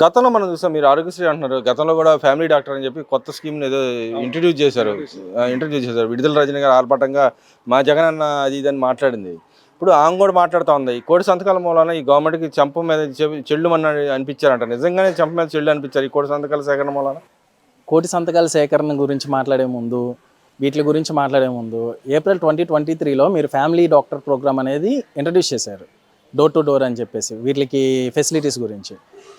గతంలో మనం చూసాం, మీరు ఆరోగ్యశ్రీ అంటున్నారు, గతంలో కూడా ఫ్యామిలీ డాక్టర్ అని చెప్పి కొత్త స్కీమ్ని ఏదో ఇంట్రడ్యూస్ చేశారు. విడుదల రజనీ గారు ఆర్భాటంగా మా జగన్ అన్న అది ఇది అని మాట్లాడింది. ఇప్పుడు ఆమె కూడా మాట్లాడుతూ ఉంది, ఈ కోటి సంతకాల మూలన ఈ గవర్నమెంట్కి చెంప మీద చెల్లు మన అనిపించారంట. నిజంగానే చెంప మీద చెల్లు అనిపించారు ఈ కోటి సంతకాల సేకరణ మూలన? కోటి సంతకాల సేకరణ గురించి మాట్లాడే ముందు, వీటి గురించి మాట్లాడే ముందు, ఏప్రిల్ 2023లో మీరు ఫ్యామిలీ డాక్టర్ ప్రోగ్రామ్ అనేది ఇంట్రడ్యూస్ చేశారు, డోర్ టు డోర్ అని చెప్పేసి వీటికి ఫెసిలిటీస్ గురించి.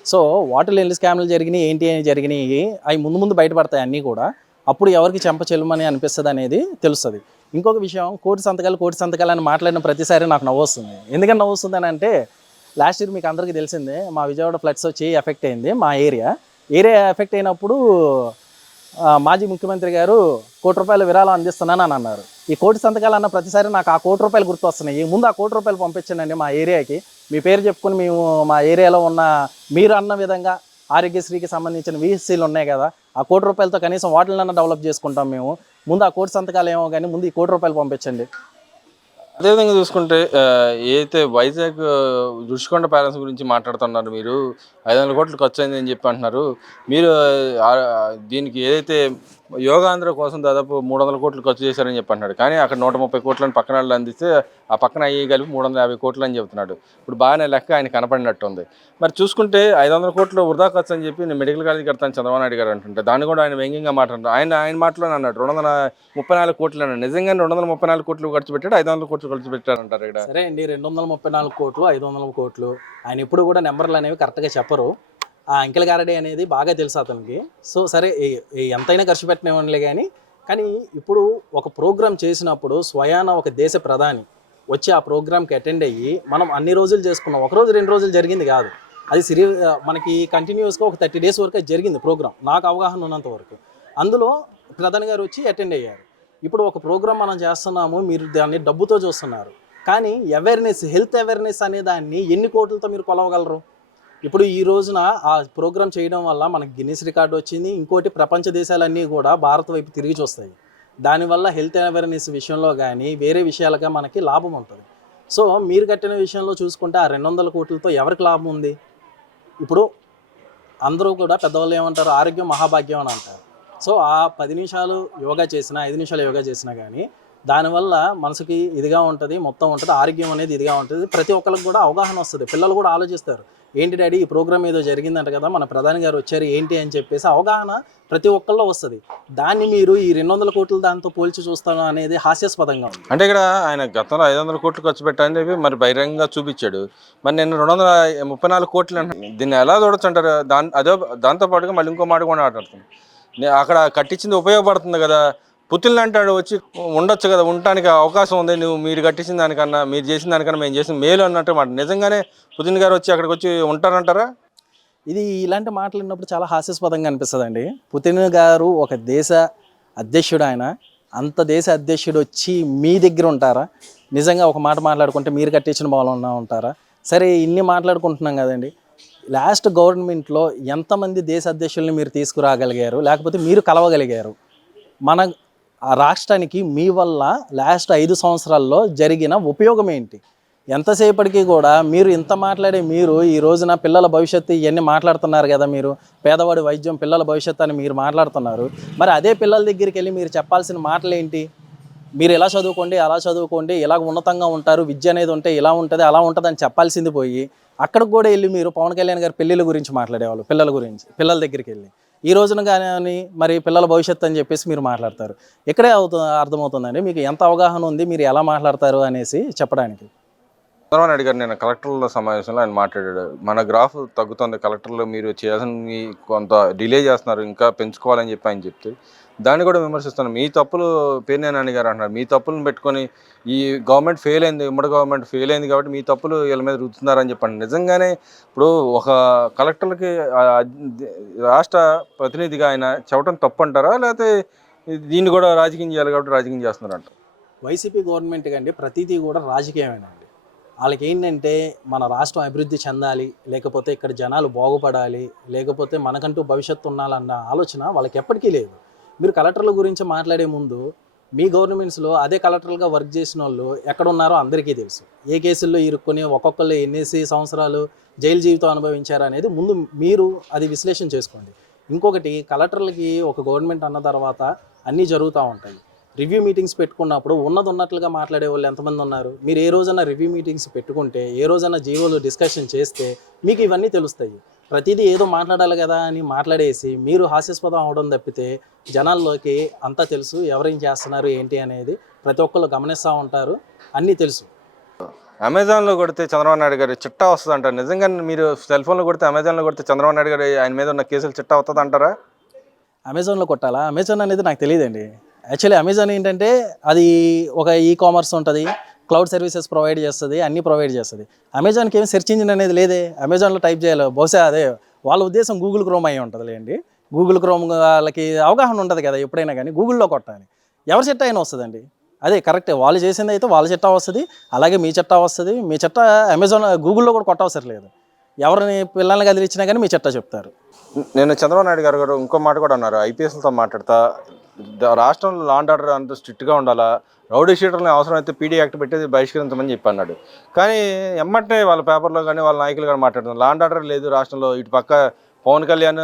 సో వాటిలో ఎన్ని స్కామ్లు జరిగినాయి, ఏంటి అని జరిగినాయి, అవి ముందు ముందు బయటపడతాయి అన్నీ కూడా. అప్పుడు ఎవరికి చెంప చెల్లుమని అనిపిస్తుంది అనేది తెలుస్తుంది. ఇంకొక విషయం, కోటి సంతకాలు అని మాట్లాడిన ప్రతిసారి నాకు నవ్వు వస్తుంది. ఎందుకని నవ్వు వస్తుంది అని అంటే, లాస్ట్ ఇయర్ మీకు అందరికీ తెలిసిందే, మా విజయవాడ ఫ్లడ్స్ వచ్చి ఎఫెక్ట్ అయింది. మా ఏరియా ఎఫెక్ట్ అయినప్పుడు మాజీ ముఖ్యమంత్రి గారు ₹1 విరాళం అందిస్తున్నాను అని అన్నారు. ఈ కోటి సంతకాలు అన్న ప్రతిసారి నాకు ఆ ₹1 గుర్తు వస్తున్నాయి. ముందు ఆ ₹1 పంపించండి మా ఏరియాకి. మీ పేరు చెప్పుకొని మేము మా ఏరియాలో ఉన్న మీరు అన్న విధంగా ఆరోగ్యశ్రీకి సంబంధించిన VSCలు ఉన్నాయి కదా, ఆ ₹1 కనీసం వాటిలన్నా డెవలప్ చేసుకుంటాం మేము. ముందు ఆ కోటి సంతకాలు ఏమో కానీ ముందు ఈ ₹1 పంపించండి. అదేవిధంగా చూసుకుంటే ఏదైతే వైజాగ్ రుషికొండ ప్యాలెస్ గురించి మాట్లాడుతున్నారు, మీరు 500 కోట్లు ఖర్చు అయింది అని చెప్పి అంటున్నారు. మీరు దీనికి ఏదైతే యోగాంధ్ర కోసం దాదాపు 300 కోట్లు ఖర్చు చేశారని చెప్పి అంటున్నాడు. కానీ అక్కడ 130 కోట్లని పక్కన వాళ్ళు అందిస్తే ఆ పక్కన అయ్యి కలిపి 350 కోట్లు అని చెప్తున్నాడు. ఇప్పుడు బాగానే లెక్క ఆయన కనపడినట్టు ఉంది. మరి చూసుకుంటే 500 కోట్లు వృధా ఖర్చు అని చెప్పి నేను మెడికల్ కాలేజ్ కడతాను చంద్రబాబు నాయుడు గారు అంటుంటే, దాన్ని కూడా ఆయన వ్యంగ్యంగా మాట్లాడుతారు. ఆయన మాటలోనే అన్నాడు 234 కోట్లు అన్నాడు. నిజంగానే 234 కోట్లు ఖర్చు పెట్టాడు, 500 కోట్లు ఖర్చు పెట్టారంటారు ఇక్కడ. సరే అండి, 234 కోట్లు 500 కోట్లు ఆయన ఎప్పుడు కూడా నెంబర్లు అనేవి కరెక్ట్గా చెప్పరు. ఆ అంకెల గారడీ అనేది బాగా తెలుసు అతనికి. సో సరే, ఎంతైనా ఖర్చు పెట్టినవ్వలే కానీ ఇప్పుడు ఒక ప్రోగ్రామ్ చేసినప్పుడు స్వయాన ఒక దేశ ప్రధాని వచ్చి ఆ ప్రోగ్రామ్కి అటెండ్ అయ్యి మనం అన్ని రోజులు చేసుకున్నాం. 1 రోజు 2 రోజులు జరిగింది కాదు, అది మనకి కంటిన్యూస్గా ఒక 30 డేస్ వరకు జరిగింది ప్రోగ్రామ్, నాకు అవగాహన ఉన్నంత వరకు. అందులో ప్రధాని గారు వచ్చి అటెండ్ అయ్యారు. ఇప్పుడు ఒక ప్రోగ్రామ్ మనం చేస్తున్నాము, మీరు దాన్ని డబ్బుతో చూస్తున్నారు. కానీ హెల్త్ అవేర్నెస్ అనే దాన్ని ఎన్ని కోట్లతో మీరు కొలవగలరు? ఇప్పుడు ఈ రోజున ఆ ప్రోగ్రామ్ చేయడం వల్ల మనకి గిన్నిస్ రికార్డు వచ్చింది. ఇంకోటి, ప్రపంచ దేశాలన్నీ కూడా భారత్ వైపు తిరిగి చూస్తాయి. దానివల్ల హెల్త్ అవేర్నెస్ విషయంలో కానీ వేరే విషయాలుగా మనకి లాభం ఉంటుంది. సో మీరు కట్టిన విషయంలో చూసుకుంటే ఆ 200 కోట్లతో ఎవరికి లాభం ఉంది? ఇప్పుడు అందరూ కూడా పెద్దవాళ్ళు ఏమంటారు, ఆరోగ్యం మహాభాగ్యం అని అంటారు. సో ఆ 10 నిమిషాలు యోగా చేసినా 5 నిమిషాలు యోగా చేసినా కానీ దానివల్ల మనసుకి ఇదిగా ఉంటుంది, మొత్తం ఉంటుంది, ఆరోగ్యం అనేది ఇదిగా ఉంటుంది. ప్రతి ఒక్కరికి కూడా అవగాహన వస్తుంది. పిల్లలు కూడా ఆలోచిస్తారు, ఏంటి డాడీ ఈ ప్రోగ్రామ్ ఏదో జరిగిందంట కదా, మన ప్రధాని గారు వచ్చారు ఏంటి అని చెప్పేసి అవగాహన ప్రతి ఒక్కళ్ళలో వస్తుంది. దాన్ని మీరు ఈ 200 కోట్లు దాంతో పోల్చి చూస్తాను అనేది హాస్యాస్పదంగా ఉంది. అంటే ఇక్కడ ఆయన గతంలో 500 కోట్లు ఖర్చు పెట్టాలని చెప్పి మరి బహిరంగంగా చూపించాడు. మరి నేను 234 కోట్లు అంటే దీన్ని ఎలా చూడొచ్చు అంటారు? దాంతోపాటుగా మళ్ళీ ఇంకో మాట కూడా మాట్లాడుతున్నాను, అక్కడ కట్టించింది ఉపయోగపడుతుంది కదా, పుతుల్ని అంటాడు వచ్చి ఉండొచ్చు కదా, ఉండటానికి అవకాశం ఉంది, మీరు కట్టించిన దానికన్నా మీరు చేసిన దానికన్నా మేము చేసిన మేలు అన్నట్టు మాట. నిజంగానే పుతిన్ గారు వచ్చి అక్కడికి వచ్చి ఉంటారంటారా? ఇది ఇలాంటి మాటలు విన్నప్పుడు చాలా హాస్యాస్పదంగా అనిపిస్తుంది అండి. పుతిన్ గారు ఒక దేశ అధ్యక్షుడు, ఆయన అంత దేశ అధ్యక్షుడు వచ్చి మీ దగ్గర ఉంటారా? నిజంగా ఒక మాట మాట్లాడుకుంటే మీరు కట్టించిన బాగున్నా ఉంటారా? సరే, ఇన్ని మాట్లాడుకుంటున్నాం కదండి, లాస్ట్ గవర్నమెంట్లో ఎంతమంది దేశ అధ్యక్షుల్ని మీరు తీసుకురాగలిగారు, లేకపోతే మీరు కలవగలిగారు? మన రాష్ట్రానికి మీ వల్ల లాస్ట్ 5 సంవత్సరాల్లో జరిగిన ఉపయోగం ఏంటి? ఎంతసేపటికి కూడా మీరు ఇంత మాట్లాడే మీరు ఈ రోజున పిల్లల భవిష్యత్తు ఇవన్నీ మాట్లాడుతున్నారు కదా, మీరు పేదవాడి వైద్యం పిల్లల భవిష్యత్తు అని మీరు మాట్లాడుతున్నారు. మరి అదే పిల్లల దగ్గరికి వెళ్ళి మీరు చెప్పాల్సిన మాటలు ఏంటి? మీరు ఇలా చదువుకోండి, అలా చదువుకోండి, ఇలా ఉన్నతంగా ఉంటారు, విద్య అనేది ఉంటే ఇలా ఉంటుంది, అలా ఉంటుంది అని చెప్పాల్సింది పోయి అక్కడికి కూడా వెళ్ళి మీరు పవన్ కళ్యాణ్ గారి పెళ్ళిళ్ళ గురించి మాట్లాడేవాళ్ళు, పిల్లల దగ్గరికి వెళ్ళి ఈ రోజున కానీ మరి పిల్లల భవిష్యత్తు అని చెప్పేసి మీరు మాట్లాడతారు. ఇక్కడే అర్థమవుతుందండి మీకు ఎంత అవగాహన ఉంది, మీరు ఎలా మాట్లాడతారు అనేసి చెప్పడానికి. చంద్రబాబు నాయుడు గారు నేను కలెక్టర్ల సమావేశంలో ఆయన మాట్లాడాడు, మన గ్రాఫ్ తగ్గుతుంది, కలెక్టర్లు మీరు చేయాల్సిన కొంత డిలే చేస్తున్నారు, ఇంకా పెంచుకోవాలని చెప్పి ఆయన చెప్తే దాన్ని కూడా విమర్శిస్తున్నాను. మీ తప్పులు పేర్ని నాని గారు అంటున్నారు, మీ తప్పులను పెట్టుకొని ఈ గవర్నమెంట్ ఫెయిల్ అయింది, ఉమ్మడి గవర్నమెంట్ ఫెయిల్ అయింది కాబట్టి మీ తప్పులు వీళ్ళ మీద రుద్దుతున్నారని చెప్పండి. నిజంగానే ఇప్పుడు ఒక కలెక్టర్లకి రాష్ట్ర ప్రతినిధిగా ఆయన చెప్పడం తప్పు అంటారా, లేకపోతే దీన్ని కూడా రాజకీయం చేయాలి కాబట్టి రాజకీయం చేస్తున్నారంట? వైసీపీ గవర్నమెంట్ కండి ప్రతిదీ కూడా రాజకీయమేనండి. వాళ్ళకి ఏంటంటే మన రాష్ట్రం అభివృద్ధి చెందాలి, లేకపోతే ఇక్కడ జనాలు బాగుపడాలి, లేకపోతే మనకంటూ భవిష్యత్తు ఉండాలన్న ఆలోచన వాళ్ళకి ఎప్పటికీ లేదు. మీరు కలెక్టర్ల గురించి మాట్లాడే ముందు మీ గవర్నమెంట్స్లో అదే కలెక్టర్లుగా వర్క్ చేసిన వాళ్ళు ఎక్కడ ఉన్నారో అందరికీ తెలుసు. ఏ కేసుల్లో ఇరుక్కొని ఒక్కొక్కళ్ళు ఎన్నేసి సంవత్సరాలు జైలు జీవితం అనుభవించారు అనేది ముందు మీరు అది విశ్లేషణ చేసుకోండి. ఇంకొకటి, కలెక్టర్లకి ఒక గవర్నమెంట్ అన్న తర్వాత అన్నీ జరుగుతూ ఉంటాయి. రివ్యూ మీటింగ్స్ పెట్టుకున్నప్పుడు ఉన్నది ఉన్నట్లుగా మాట్లాడే వాళ్ళు ఎంతమంది ఉన్నారు? మీరు ఏ రోజైనా రివ్యూ మీటింగ్స్ పెట్టుకుంటే, ఏ రోజైనా జీవోలు డిస్కషన్ చేస్తే మీకు ఇవన్నీ తెలుస్తాయి. ప్రతిదీ ఏదో మాట్లాడాలి కదా అని మాట్లాడేసి మీరు హాస్యాస్పదం అవడం తప్పితే జనాల్లోకి అంతా తెలుసు, ఎవరేం చేస్తున్నారు ఏంటి అనేది ప్రతి ఒక్కళ్ళు గమనిస్తూ ఉంటారు, అన్నీ తెలుసు. అమెజాన్లో కొడితే చంద్రబాబు నాయుడు గారి చిట్టా వస్తుంది అంటారు. నిజంగా మీరు సెల్ ఫోన్లో కొడితే, అమెజాన్లో కొడితే చంద్రబాబు నాయుడు గారు ఆయన మీద ఉన్న కేసులు చిట్టా అవుతుంది అంటారా? అమెజాన్లో కొట్టాలా? అమెజాన్ అనేది నాకు తెలియదండి. యాక్చువల్లీ అమెజాన్ ఏంటంటే అది ఒక కామర్స్ ఉంటుంది, క్లౌడ్ సర్వీసెస్ ప్రొవైడ్ చేస్తుంది, అన్నీ ప్రొవైడ్ చేస్తుంది. అమెజాన్కి ఏమి సెర్చ్ ఇంజిన్ అనేది లేదే. అమెజాన్లో టైప్ చేయాలి, బహుశా అదే వాళ్ళ ఉద్దేశం గూగుల్ క్రోమ్ అయ్యి ఉంటుంది లేండి. గూగుల్ క్రోమ్ వాళ్ళకి అవగాహన ఉంటుంది కదా, ఎప్పుడైనా కానీ గూగుల్లో కొట్టాలి, ఎవరి చిట్టా అయినా వస్తుందండి. అదే కరెక్టే, వాళ్ళు చేసింది అయితే వాళ్ళ చిట్టా వస్తుంది, అలాగే మీ చిట్టా వస్తుంది. మీ చిట్టా అమెజాన్ గూగుల్లో కూడా కొట్టవసరం లేదు, ఎవరిని పిల్లల్ని కదిలిచ్చినా కానీ మీ చిట్టా చెప్తారు. నేను చంద్రబాబు నాయుడు గారు ఇంకో మాట కూడా అన్నారు, ఐపీఎస్లతో మాట్లాడతా రాష్ట్రంలో లా అండ్ ఆర్డర్ అంత స్ట్రిక్ట్గా ఉండాలా, రౌడీ షీటర్ని అవసరమైతే పీడీ యాక్ట్ పెట్టేది బహిష్కరించమని చెప్పి అన్నాడు. కానీ ఎమ్మటే వాళ్ళ పేపర్లో కానీ వాళ్ళ నాయకులు కానీ మాట్లాడుతున్నారు, లా అండ్ ఆర్డర్ లేదు రాష్ట్రంలో. ఇటు పక్క పవన్ కళ్యాణ్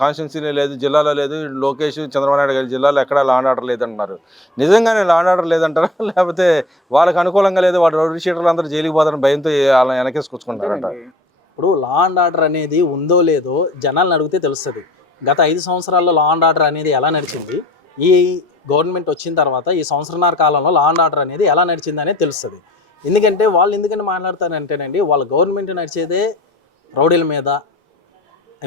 కాన్స్టిట్యున్సీలో లేదు, జిల్లాలో లేదు, లోకేష్ చంద్రబాబు నాయుడు గారి జిల్లాలో ఎక్కడా లా అండ్ ఆర్డర్ లేదంటున్నారు. నిజంగానే లా అండ్ ఆర్డర్ లేదంటారా, లేకపోతే వాళ్ళకి అనుకూలంగా లేదు, వాళ్ళు రౌడీ షీటర్లు అందరూ జైలుకి పోతారని భయంతో వాళ్ళని వెనకేసుకొచ్చుకుంటారంట? ఇప్పుడు లా అండ్ ఆర్డర్ అనేది ఉందో లేదో జనాలను అడిగితే తెలుస్తుంది. గత 5 సంవత్సరాల్లో లా అండ్ ఆర్డర్ అనేది ఎలా నడిచింది, ఈ గవర్నమెంట్ వచ్చిన తర్వాత ఈ సంవత్సరన్నర కాలంలో లా అండ్ ఆర్డర్ అనేది ఎలా నడిచింది అనేది తెలుస్తుంది. ఎందుకంటే వాళ్ళు ఎందుకని మాట్లాడతారంటేనండి, వాళ్ళ గవర్నమెంట్ నడిచేదే రౌడీల మీద,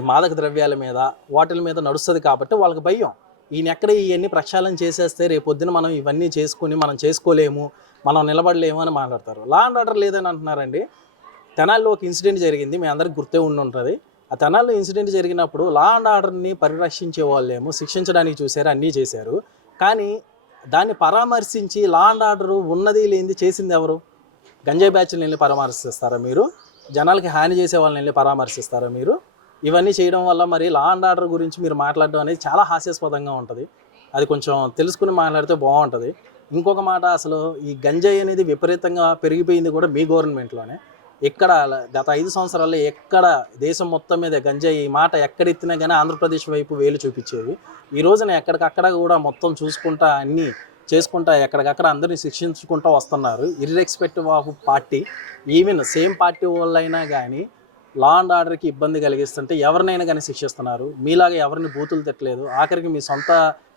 మాదక ద్రవ్యాల మీద, వాటిల మీద నడుస్తుంది కాబట్టి వాళ్ళకి భయం. ఈయన ఎక్కడ ఇవన్నీ ప్రక్షాళన చేసేస్తే రేపొద్దున మనం ఇవన్నీ చేసుకుని మనం చేసుకోలేము, మనం నిలబడలేము అని మాట్లాడతారు. లా అండ్ ఆర్డర్ లేదని అంటున్నారండి. తెనాలిలో ఒక ఇన్సిడెంట్ జరిగింది, మీ అందరికి గుర్తే ఉంటుంది. ఆ తెనాలిలో ఇన్సిడెంట్ జరిగినప్పుడు లా అండ్ ఆర్డర్ని పరిరక్షించే వాళ్ళేమో శిక్షించడానికి చూశారు, అన్నీ చేశారు. కానీ దాన్ని పరామర్శించి లా అండ్ ఆర్డర్ ఉన్నది లేనిది చేసింది ఎవరు? గంజాయి బ్యాచ్ని వెళ్ళి పరామర్శిస్తారా మీరు? జనాలకి హాని చేసే వాళ్ళని వెళ్ళి పరామర్శిస్తారా మీరు? ఇవన్నీ చేయడం వల్ల మరి లా అండ్ ఆర్డర్ గురించి మీరు మాట్లాడడం అనేది చాలా హాస్యాస్పదంగా ఉంటుంది. అది కొంచెం తెలుసుకుని మాట్లాడితే బాగుంటుంది. ఇంకొక మాట, అసలు ఈ గంజాయి అనేది విపరీతంగా పెరిగిపోయింది కూడా మీ గవర్నమెంట్లోనే. ఎక్కడ గత 5 సంవత్సరాల్లో ఎక్కడ దేశం మొత్తం మీద గంజాయి మాట ఎక్కడెత్తినా కానీ ఆంధ్రప్రదేశ్ వైపు వేలు చూపించేది. ఈ రోజున ఎక్కడికక్కడ కూడా మొత్తం చూసుకుంటా అన్నీ చేసుకుంటా ఎక్కడికక్కడ అందరినీ శిక్షించుకుంటూ వస్తున్నారు, irrespective of party. Even same party వాళ్ళైనా కానీ లా అండ్ ఆర్డర్కి ఇబ్బంది కలిగిస్తుంటే ఎవరినైనా కానీ శిక్షిస్తున్నారు. మీలాగా ఎవరిని బూతులు తిట్టలేదు, ఆఖరికి మీ సొంత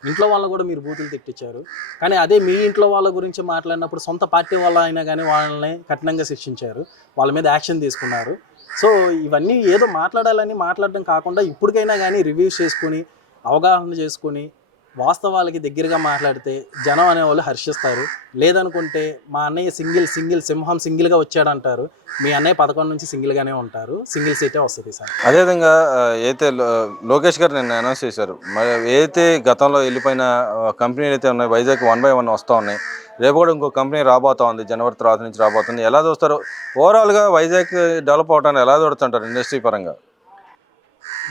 ఇంట్లో వాళ్ళని కూడా మీరు బూతులు తిట్టించారు. కానీ అదే మీ ఇంట్లో వాళ్ళ గురించి మాట్లాడినప్పుడు సొంత పార్టీ వాళ్ళ అయినా కానీ వాళ్ళని కఠినంగా శిక్షించారు, వాళ్ళ మీద యాక్షన్ తీసుకున్నారు. సో ఇవన్నీ ఏదో మాట్లాడాలని మాట్లాడడం కాకుండా ఇప్పటికైనా కానీ రివ్యూస్ చేసుకుని అవగాహన చేసుకుని వాస్తవాలకి దగ్గరగా మాట్లాడితే జనం అనేవాళ్ళు హర్షిస్తారు. లేదనుకుంటే మా అన్నయ్య సింహం సింగిల్గా వచ్చాడంటారు, మీ అన్నయ్య 11 నుంచి సింగిల్గానే ఉంటారు, సింగిల్ సీటే వస్తుంది సార్. అదేవిధంగా అయితే లోకేష్ గారు నిన్న అనౌన్స్ చేశారు, మరి ఏదైతే గతంలో వెళ్ళిపోయిన కంపెనీలు అయితే ఉన్నాయి, వైజాగ్ 1 by 1 వస్తూ ఉన్నాయి, రేపు కూడా ఇంకో కంపెనీ రాబోతా ఉంది, జనవరి తర్వాత నుంచి రాబోతుంది. ఎలా చూస్తారు ఓవరాల్గా వైజాగ్ డెవలప్ అవడానికి? ఎలా చూడుతుంటారు ఇండస్ట్రీ పరంగా?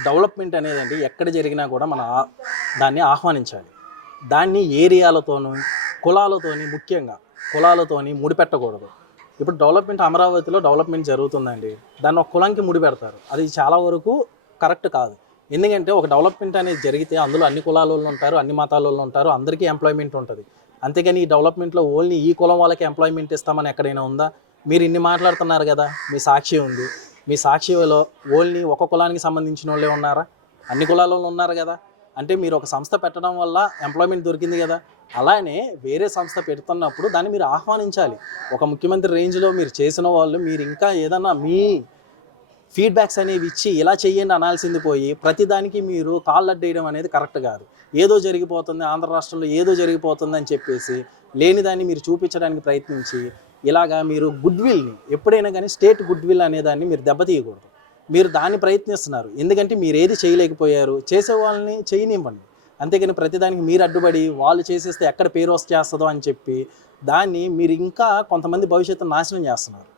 డెవలప్మెంట్ అనేదండి ఎక్కడ జరిగినా కూడా మనం దాన్ని ఆహ్వానించాలి. దాన్ని ఏరియాలతోనూ కులాలతోని, ముఖ్యంగా కులాలతోని ముడిపెట్టకూడదు. ఇప్పుడు డెవలప్మెంట్ అమరావతిలో డెవలప్మెంట్ జరుగుతుందండి, దాన్ని ఒక కులంకి ముడిపెడతారు, అది చాలా వరకు కరెక్ట్ కాదు. ఎందుకంటే ఒక డెవలప్మెంట్ అనేది జరిగితే అందులో అన్ని కులాల వాళ్ళు ఉంటారు, అన్ని మతాల వాళ్ళు ఉంటారు, అందరికీ ఎంప్లాయ్మెంట్ ఉంటుంది. అంతేగాని ఈ డెవలప్మెంట్లో ఓన్లీ ఈ కులం వాళ్ళకి ఎంప్లాయ్మెంట్ ఇస్తామని ఎక్కడైనా ఉందా? మీరు ఇన్ని మాట్లాడుతున్నారు కదా, మీ సాక్షి ఉంది, మీ సాక్షిలో ఓన్లీ ఒక కులానికి సంబంధించిన వాళ్ళే ఉన్నారా? అన్ని కులాల వాళ్ళు ఉన్నారు కదా. అంటే మీరు ఒక సంస్థ పెట్టడం వల్ల ఎంప్లాయ్మెంట్ దొరికింది కదా. అలానే వేరే సంస్థ పెడుతున్నప్పుడు దాన్ని మీరు ఆహ్వానించాలి. ఒక ముఖ్యమంత్రి రేంజ్లో మీరు చేసిన వాళ్ళు మీరు ఇంకా ఏదన్నా మీ ఫీడ్బ్యాక్స్ అనేవి ఇచ్చి ఇలా చెయ్యండి అనాల్సింది పోయి ప్రతిదానికి మీరు కాళ్ళు అడ్డేయడం అనేది కరెక్ట్ కాదు. ఏదో జరిగిపోతుంది, ఆంధ్ర రాష్ట్రంలో ఏదో జరిగిపోతుంది అని చెప్పేసి లేనిదాన్ని మీరు చూపించడానికి ప్రయత్నించి ఇలాగా మీరు గుడ్విల్ని ఎప్పుడైనా కానీ స్టేట్ గుడ్విల్ అనేదాన్ని మీరు దెబ్బతీయకూడదు. మీరు దాన్ని ప్రయత్నిస్తున్నారు, ఎందుకంటే మీరు ఏది చేయలేకపోయారు, చేసే వాళ్ళని చేయనివ్వండి. అంతేగాని ప్రతిదానికి మీరు అడ్డుపడి వాళ్ళు చేసేస్తే ఎక్కడ పేరు వచ్చేస్తుందో అని చెప్పి దాన్ని మీరు ఇంకా కొంతమంది భవిష్యత్తును నాశనం చేస్తున్నారు.